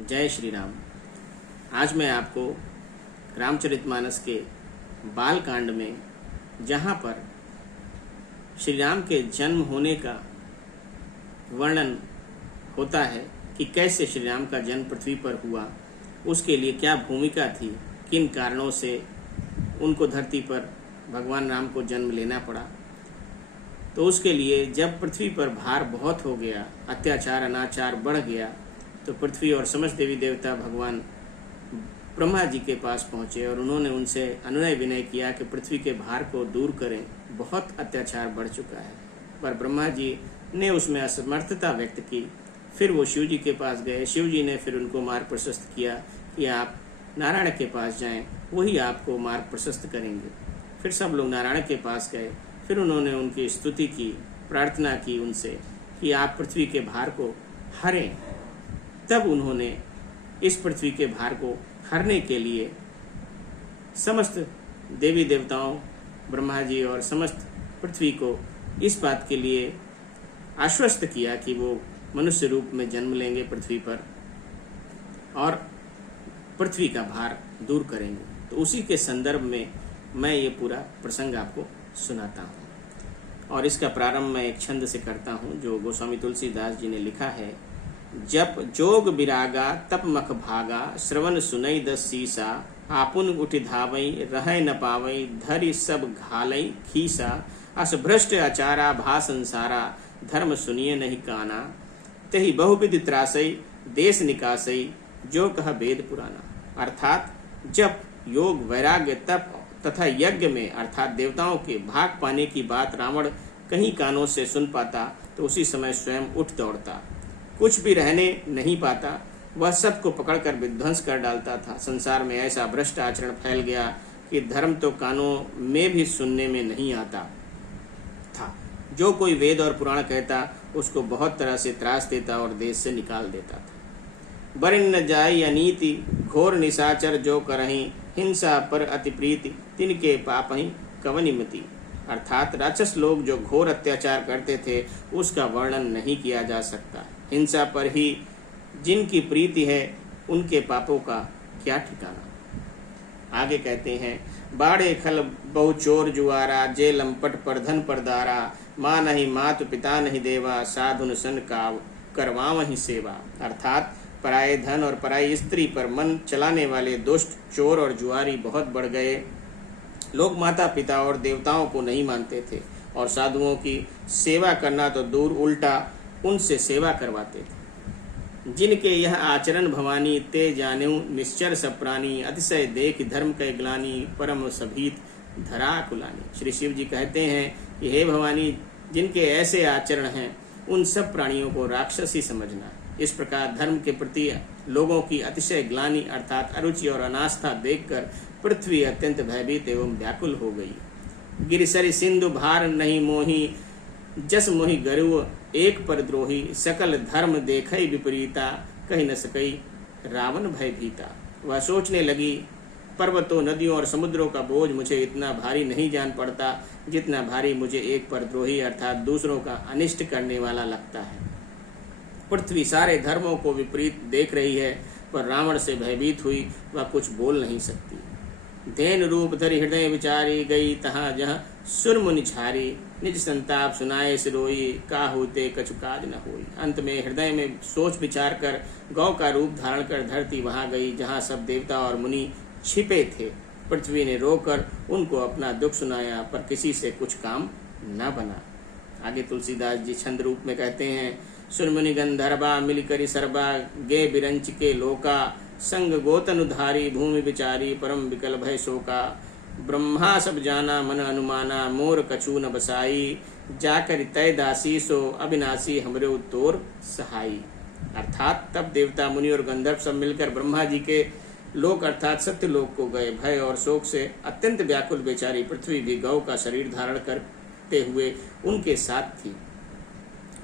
जय श्री राम। आज मैं आपको रामचरितमानस के बाल कांड में, जहाँ पर श्री राम के जन्म होने का वर्णन होता है कि कैसे श्री राम का जन्म पृथ्वी पर हुआ, उसके लिए क्या भूमिका थी, किन कारणों से उनको धरती पर भगवान राम को जन्म लेना पड़ा। तो उसके लिए जब पृथ्वी पर भार बहुत हो गया, अत्याचार अनाचार बढ़ गया, तो पृथ्वी और समस्त देवी देवता भगवान ब्रह्मा जी के पास पहुँचे और उन्होंने उनसे अनुनय विनय किया कि पृथ्वी के भार को दूर करें, बहुत अत्याचार बढ़ चुका है। पर ब्रह्मा जी ने उसमें असमर्थता व्यक्त की। फिर वो शिव जी के पास गए। शिव जी ने फिर उनको मार्ग प्रशस्त किया कि आप नारायण के पास जाएं, वही आपको मार्ग प्रशस्त करेंगे। फिर सब लोग नारायण के पास गए। फिर उन्होंने उनकी स्तुति की, प्रार्थना की उनसे कि आप पृथ्वी के भार को हरें। तब उन्होंने इस पृथ्वी के भार को हरने के लिए समस्त देवी देवताओं, ब्रह्मा जी और समस्त पृथ्वी को इस बात के लिए आश्वस्त किया कि वो मनुष्य रूप में जन्म लेंगे पृथ्वी पर और पृथ्वी का भार दूर करेंगे। तो उसी के संदर्भ में मैं ये पूरा प्रसंग आपको सुनाता हूँ और इसका प्रारंभ मैं एक छंद से करता हूँ जो गोस्वामी तुलसीदास जी ने लिखा है। जप जोग विरागा तप मख भागा, श्रवण सुनई दस सीसा, आपुन उठ धावई रहै न पावई, धरि सब घालई खीसा, अस भ्रष्ट आचारा भा संसारा, धर्म सुनिए नहीं काना, तेहि बहुविधि त्रासई देश निकासई, जो कह वेद पुराना। अर्थात जब योग वैराग्य तप तथा यज्ञ में अर्थात देवताओं के भाग पाने की बात रावण कहीं कानों से सुन पाता तो उसी समय स्वयं उठ दौड़ता, कुछ भी रहने नहीं पाता, वह सबको पकड़कर विध्वंस कर डालता था। संसार में ऐसा भ्रष्ट आचरण फैल गया कि धर्म तो कानों में भी सुनने में नहीं आता था। जो कोई वेद और पुराण कहता उसको बहुत तरह से त्रास देता और देश से निकाल देता था। बरिन न जाई अनीति घोर निशाचर, जो करहीं हिंसा पर अति प्रीति, तिनके पापहि कवनि मति। अर्थात राक्षस लोग जो घोर अत्याचार करते थे उसका वर्णन नहीं किया जा सकता। हिंसा पर ही जिनकी प्रीति है उनके पापों का क्या ठिकाना। आगे कहते हैं, बाड़े खल बहु चोर जुआरा, जे लंपट पर धन पर दारा, माँ नहीं मातु पिता नहीं देवा, साधुन सन का करवाव ही सेवा। अर्थात पराये धन और पराई स्त्री पर मन चलाने वाले दुष्ट चोर और जुआरी बहुत बढ़ गए। लोग माता पिता और देवताओं को नहीं मानते थे और साधुओं की सेवा करना तो दूर, उल्टा उनसे सेवा करवाते थे। जिनके यह आचरण भवानी, ते जानेऊ निश्चर सब प्राणी, अतिशय देख धर्म कै ग्लानि, परम सभीत धरा कुलानी। श्री शिव जी कहते हैं कि हे भवानी, जिनके ऐसे आचरण हैं उन सब प्राणियों को राक्षस ही समझना। इस प्रकार धर्म के प्रति लोगों की अतिशय ग्लानि अर्थात अरुचि और अनास्था देखकर पृथ्वी अत्यंत भयभीत एवं व्याकुल हो गई। गिरिसरि सिंधु भार नहीं मोही, जस मोहि गरुव एक पर द्रोही, सकल धर्म देखई विपरीता, कही न सकई रावण भय भीता। वह सोचने लगी, पर्वतों नदियों और समुद्रों का बोझ मुझे इतना भारी नहीं जान पड़ता जितना भारी मुझे एक पर द्रोही अर्थात दूसरों का अनिष्ट करने वाला लगता है। पृथ्वी सारे धर्मों को विपरीत देख रही है पर रावण से भयभीत हुई वह कुछ बोल नहीं सकती। धैन रूप धरि हृदय विचारी, गई तहाँ जहाँ सुर मुनि छारी, निज संताप सुनाए सिरोई, का होते कछु काज न होई। अंत में हृदय में सोच विचार कर गौ का रूप धारण कर धरती वहां गई जहाँ सब देवता और मुनि छिपे थे। पृथ्वी ने रोकर उनको अपना दुख सुनाया पर किसी से कुछ काम न बना। आगे तुलसीदास जी छंद रूप में कहते हैं, सुरमुनि गंधर्वा मिलकरि सर्वा, गे बिरंच के लोका, संग गोतन उधारी, भूमि विचारी, परम विकल भय शोका। ब्रह्मा सब जाना मन अनुमाना, मोर कछु न बसाई, जाकर तय दासी सो अविनाशी, हमरे तोर सहाई। अर्थात तब देवता मुनि और गंधर्व सब मिलकर ब्रह्मा जी के लोक अर्थात सत्य लोक को गए। भय और शोक से अत्यंत व्याकुल बेचारी पृथ्वी भी गौ का शरीर धारण करते हुए उनके साथ थी।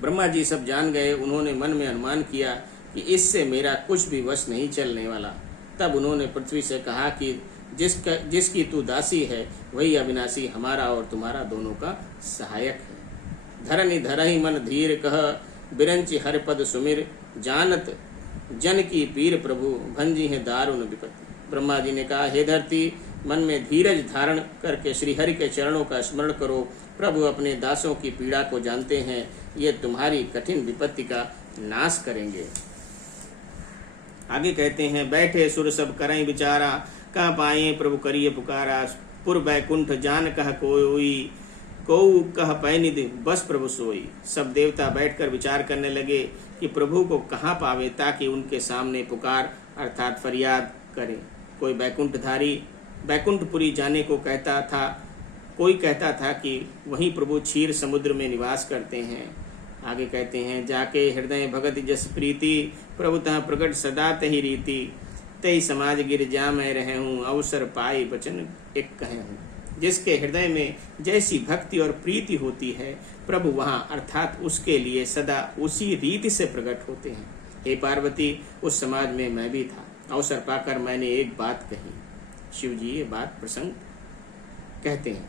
ब्रह्मा जी सब जान गए। उन्होंने मन में अनुमान किया कि इससे मेरा कुछ भी वश नहीं चलने वाला। तब उन्होंने पृथ्वी से कहा कि जिसकी तू दासी है वही अविनाशी हमारा और तुम्हारा दोनों का सहायक है। धरनी धरहि मन धीर कह, बिरंचि हर पद सुमिर, जानत जन की पीर प्रभु भंजी है दारुण विपत्ति। ब्रह्मा जी ने कहा, हे धरती, मन में धीरज धारण करके श्री हरि के चरणों का स्मरण करो। प्रभु अपने दासों की पीड़ा को जानते हैं, ये तुम्हारी कठिन विपत्ति का नाश करेंगे। आगे कहते हैं, बैठे सुर सब करें विचारा, कह पाए प्रभु करिए पुकारा। पुर बैकुंठ जान कह कोई, को कह पैनिधि बस प्रभु सोई। सब देवता बैठकर विचार करने लगे कि प्रभु को कहाँ पावे, ताकि उनके सामने पुकार अर्थात फरियाद करें। कोई बैकुंठधारी बैकुंठपुरी जाने को कहता था, कोई कहता था कि वहीं प्रभु क्षीर समुद्र में निवास करते हैं। आगे कहते हैं, जाके हृदय भगत जस प्रीति, प्रभु तह प्रकट सदा तही रीति। तई समाज गिर जा मैं रहे हूँ, अवसर पाई वचन एक कहे हूँ। जिसके हृदय में जैसी भक्ति और प्रीति होती है, प्रभु वहाँ अर्थात उसके लिए सदा उसी रीति से प्रकट होते हैं। हे पार्वती, उस समाज में मैं भी था। अवसर पाकर मैंने एक बात कही। शिव जी ये बात प्रसंग कहते हैं।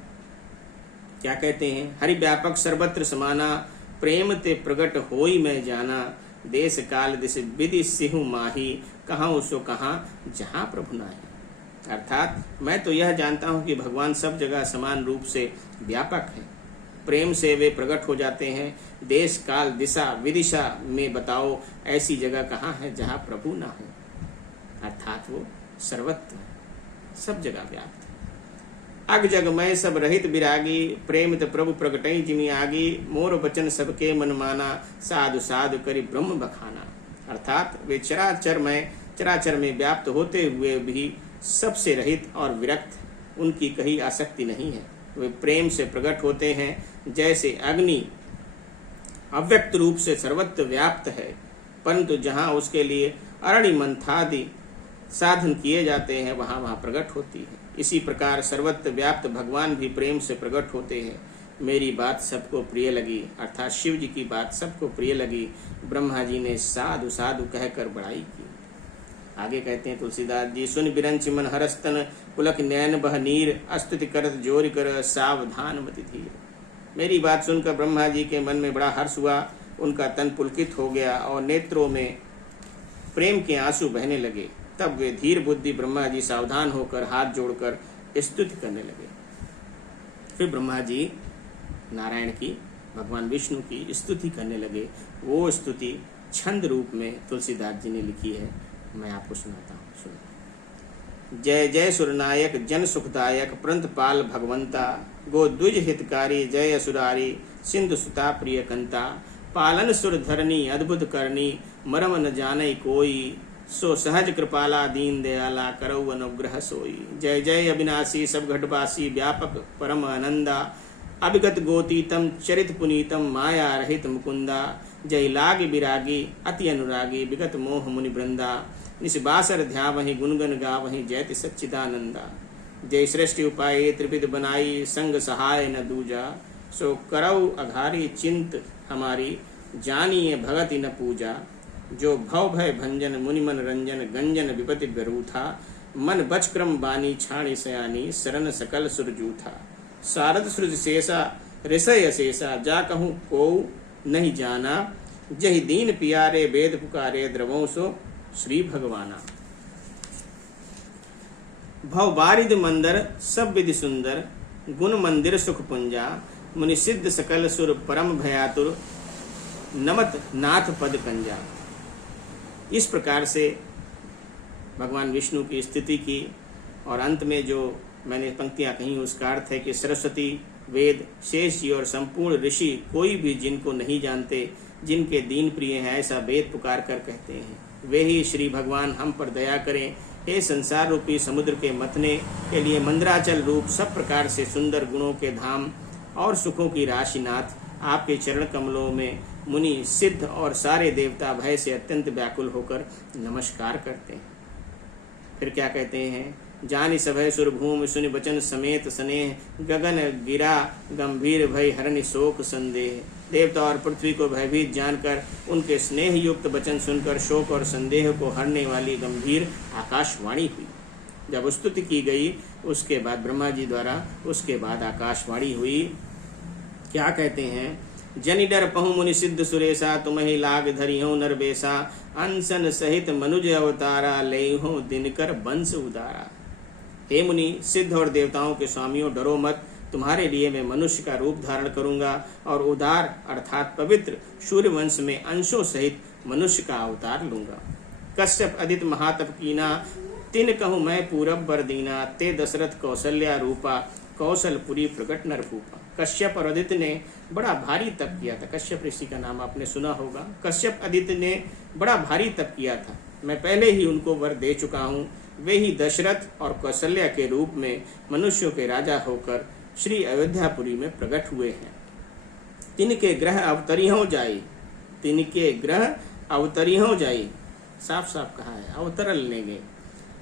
क्या कहते हैं? हरि व्यापक सर्वत्र समाना, प्रेम ते प्रगट होई मैं जाना। देश काल दिस विधि सिहु माही, कहाँ सो कहाँ जहाँ प्रभु नाही। अर्थात मैं तो यह जानता हूँ कि भगवान सब जगह समान रूप से व्यापक है। प्रेम से वे प्रकट हो जाते हैं। देश काल दिशा विदिशा में बताओ ऐसी जगह कहाँ है जहाँ प्रभु ना हो। अर्थात वो सर्वत्र सब जगह व्याप्त है। अग जग मैं सब रहित विरागी, प्रेमित प्रभु प्रगटई जिमि आगी। मोर वचन सबके मन माना, साधु साधु करी ब्रह्म बखाना। अर्थात वे चराचर में व्याप्त होते हुए भी सबसे रहित और विरक्त, उनकी कहीं आसक्ति नहीं है। वे प्रेम से प्रकट होते हैं। जैसे अग्नि अव्यक्त रूप से सर्वत्र व्याप्त है, परंतु जहाँ उसके लिए अरणि मंथादि साधन किए जाते हैं वहाँ वहाँ प्रकट होती है। इसी प्रकार सर्वत्र व्याप्त भगवान भी प्रेम से प्रकट होते हैं। मेरी बात सबको प्रिय लगी, अर्थात शिव जी की बात सबको प्रिय लगी। ब्रह्मा जी ने साधु साधु कहकर बड़ाई की। आगे कहते हैं तुलसीदास जी, सुन बिरंच मन हरस्तन, पुलक नैन बह नीर। स्तुति करत जोर कर, सावधान मति धीर। मेरी बात सुनकर ब्रह्मा जी के मन में बड़ा हर्ष हुआ। उनका तन पुलकित हो गया और नेत्रों में प्रेम के आंसू बहने लगे। तब वे धीर बुद्धि ब्रह्मा जी सावधान होकर हाथ जोड़कर स्तुति करने लगे। फिर ब्रह्मा जी नारायण की, भगवान विष्णु की स्तुति करने लगे। वो स्तुति छंद रूप में तुलसीदास जी ने लिखी है, मैं आपको सुनाता हूँ। सुनो। जय जय सुरनायक जन सुखदायक, प्रंत पाल भगवंता। गो द्विज हितकारी, जय असुरारी, सिंधु सुता प्रिय कंता। पालन सुर धरनी, अद्भुत करनी, मरम न जाने कोई। सो सहज कृपाला, दीन दयाला, करौ अनुग्रह सोई। जय जय अविनाशी, सब घटवासी, व्यापक परम आनंदा। अभिगत गोतीतम, चरित पुनीतम, माया रहित मुकुंदा। जय लाग विरागी, अति अनुरागी, विगत मोह मुनि वृंदा। निस्बासर ध्यावहि, गुणगन गावहि, जयति सच्चिदानंदा। जय सृष्टि उपाय, त्रिविध बनाई, संग सहाय न दूजा। सो करौ अघारी, चिंत हमारी, जानिए भगति न पूजा। जो भव भय भंजन, मुनि मन रंजन, गंजन विपति व्यरूथा। मन बचक्रम बानी, छाणी सयानी, शरण सकल सुरजूथा। सारद सृज शेषा, ऋषय अशेषा, जा कहूँ को नहीं जाना। जहि दीन पियारे, वेद पुकारे, द्रवों सो श्री भगवाना। भव बारिद मंदर, सब विधि सुंदर, गुण मंदिर सुख पुंजा। मुनि सिद्ध सकल सुर, परम भयातुर, नमत नाथ पद कंजा। इस प्रकार से भगवान विष्णु की स्तुति की और अंत में जो मैंने पंक्तियां कही उसका अर्थ है कि सरस्वती, वेद, शेष जी और संपूर्ण ऋषि कोई भी जिनको नहीं जानते, जिनके दीन प्रिय हैं, ऐसा वेद पुकार कर कहते हैं। वे ही श्री भगवान हम पर दया करें। हे संसार रूपी समुद्र के मतने के लिए मंदराचल रूप सब प्रकार से सुंदर गुणों के धाम और सुखों की राशिनाथ, आपके चरण कमलों में मुनि, सिद्ध और सारे देवता भय से अत्यंत व्याकुल होकर नमस्कार करते हैं। फिर क्या कहते हैं? जानि सभय सुरभूमि, सुनि वचन समेत स्नेह। गगन गिरा गंभीर भय, हरनि शोक संदेह। देवता और पृथ्वी को भयभीत जानकर उनके स्नेह युक्त वचन सुनकर शोक और संदेह को हरने वाली गंभीर आकाशवाणी हुई। जब स्तुति की गई उसके बाद ब्रह्मा जी द्वारा उसके बाद आकाशवाणी हुई। क्या कहते हैं? जनि डर पहु मुनि सिद्ध सुरेशा, तुम्हि लाग धरियो नर बेसा, अनसन सहित मनुज अवतारा, लेहो दिनकर वंश उदारा। हे मुनि, सिद्ध और देवताओं के स्वामियों, डरो मत, तुम्हारे लिए मैं मनुष्य का रूप धारण करूंगा और उदार अर्थात पवित्र सूर्य वंश में अंशों सहित मनुष्य का अवतार लूंगा। कश्यप अदित महातप कीना, तिन कहूँ मैं पूरब बर दीना, ते दशरथ कौशल्या रूपा, कौशलपुरी प्रकट नरभूपा। कश्यप और आदित्य ने बड़ा भारी तप किया था। कश्यप ऋषि का नाम आपने सुना होगा। कश्यप आदित्य ने बड़ा भारी तप किया था। मैं पहले ही उनको वर दे चुका हूँ। वे ही दशरथ और कौशल्या के रूप में मनुष्यों के राजा होकर श्री अयोध्यापुरी में प्रकट हुए हैं। तिनके ग्रह अवतरियों जाई, तिनके ग्रह अवतरियों जाई, साफ साफ कहा है, अवतरल लेंगे।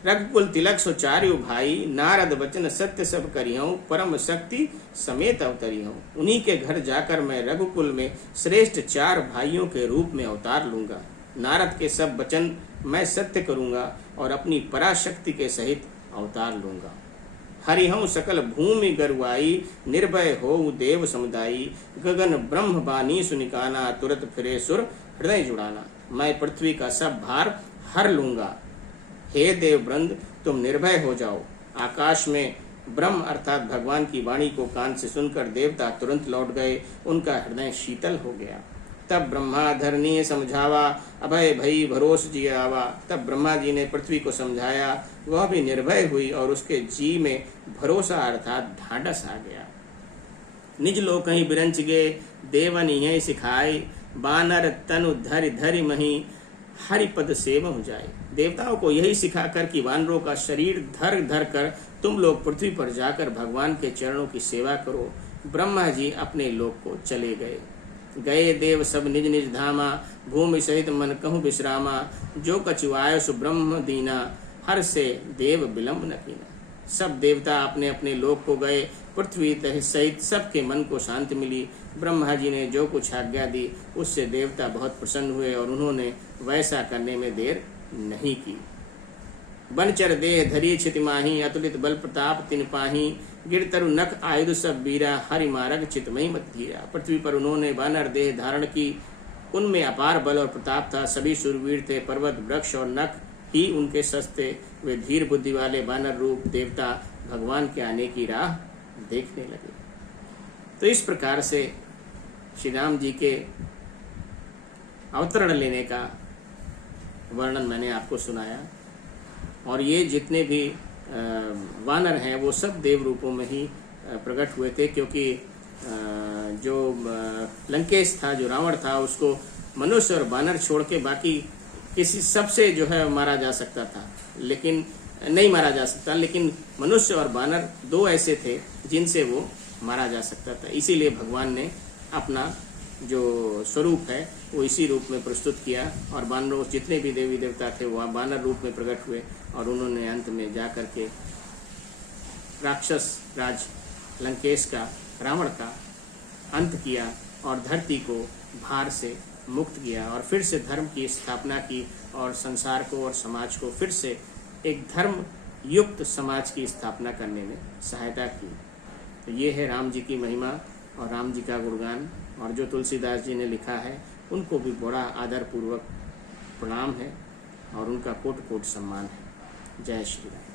रघुकुल तिलक सो चार्यो भाई, नारद वचन सत्य सब करियों, परम शक्ति समेत अवतरियों। उन्हीं के घर जाकर मैं रघुकुल में श्रेष्ठ 4 भाइयों के रूप में अवतार लूंगा। नारद के सब वचन मैं सत्य करूंगा और अपनी पराशक्ति के सहित अवतार लूंगा। हरिहं सकल भूमि गरुआई, निर्भय हो देव समुदायी, गगन ब्रह्म बानी सुनिकाना, तुरत फिरे सुर हृदय जुड़ाना। मैं पृथ्वी का सब भार हर लूंगा। हे देव वृंद, तुम निर्भय हो जाओ। आकाश में ब्रह्म अर्थात भगवान की वाणी को कान से सुनकर देवता तुरंत लौट गए। उनका हृदय शीतल हो गया। तब ब्रह्मा धरनी समझावा, अभय भई भरोस जी आवा। तब ब्रह्मा जी ने पृथ्वी को समझाया, वह भी निर्भय हुई और उसके जी में भरोसा अर्थात ढांढस आ गया। निज लोक ही बिरंच गे, देवन यह सिखाए, बानर तनु धरि धरि मही, हरिपद सेव हो जाए। देवताओं को यही सिखाकर कि वानरों का शरीर धर धर कर तुम लोग पृथ्वी पर जाकर भगवान के चरणों की सेवा करो। ब्रह्मा जी अपने लोक को चले गए। गए देव सब निज निज धामा, भूमि सहित मन कहूँ विश्रामा। जो कछुआय सु ब्रह्म दीना, हर से देव विलंब न कीना। सब देवता अपने अपने लोक को गए। पृथ्वी सहित सबके मन को शांति मिली। ब्रह्मा जी ने जो कुछ आज्ञा दी उससे देवता बहुत प्रसन्न हुए और उन्होंने वैसा करने में देर नहीं की। बनचर देह धरी छिति माही, अतुलित बल प्रताप तिन पाही। गिरतरु नख आयुध सब बीरा, हरि मारग चितमयी मत धीरा। पृथ्वी पर उन्होंने वानर देह धारण की। उनमें अपार बल और प्रताप था। सभी शूरवीर थे। पर्वत वृक्ष और नख ही उनके सस्ते। वे धीर बुद्धि वाले वानर रूप देवता भगवान के आने की राह देखने लगे। तो इस प्रकार से श्री राम जी के अवतरण लेने का वर्णन मैंने आपको सुनाया। और ये जितने भी वानर हैं वो सब देव रूपों में ही प्रकट हुए थे, क्योंकि जो लंकेश था, जो रावण था, उसको मनुष्य और वानर छोड़ के बाकी किसी सबसे जो है मारा जा सकता था, लेकिन नहीं मारा जा सकता। लेकिन मनुष्य और वानर 2 ऐसे थे जिनसे वो मारा जा सकता था। इसीलिए भगवान ने अपना जो स्वरूप है वो इसी रूप में प्रस्तुत किया। और वानरों जितने भी देवी देवता थे वो वानर रूप में प्रकट हुए और उन्होंने अंत में जा कर के राक्षस राज लंकेश का, रावण का अंत किया और धरती को भार से मुक्त किया और फिर से धर्म की स्थापना की और संसार को और समाज को फिर से एक धर्म युक्त समाज की स्थापना करने में सहायता की। तो ये है राम जी की महिमा और राम जी का गुणगान। और जो तुलसीदास जी ने लिखा है उनको भी बड़ा आदर पूर्वक प्रणाम है और उनका कोट कोट सम्मान है। जय श्री राम।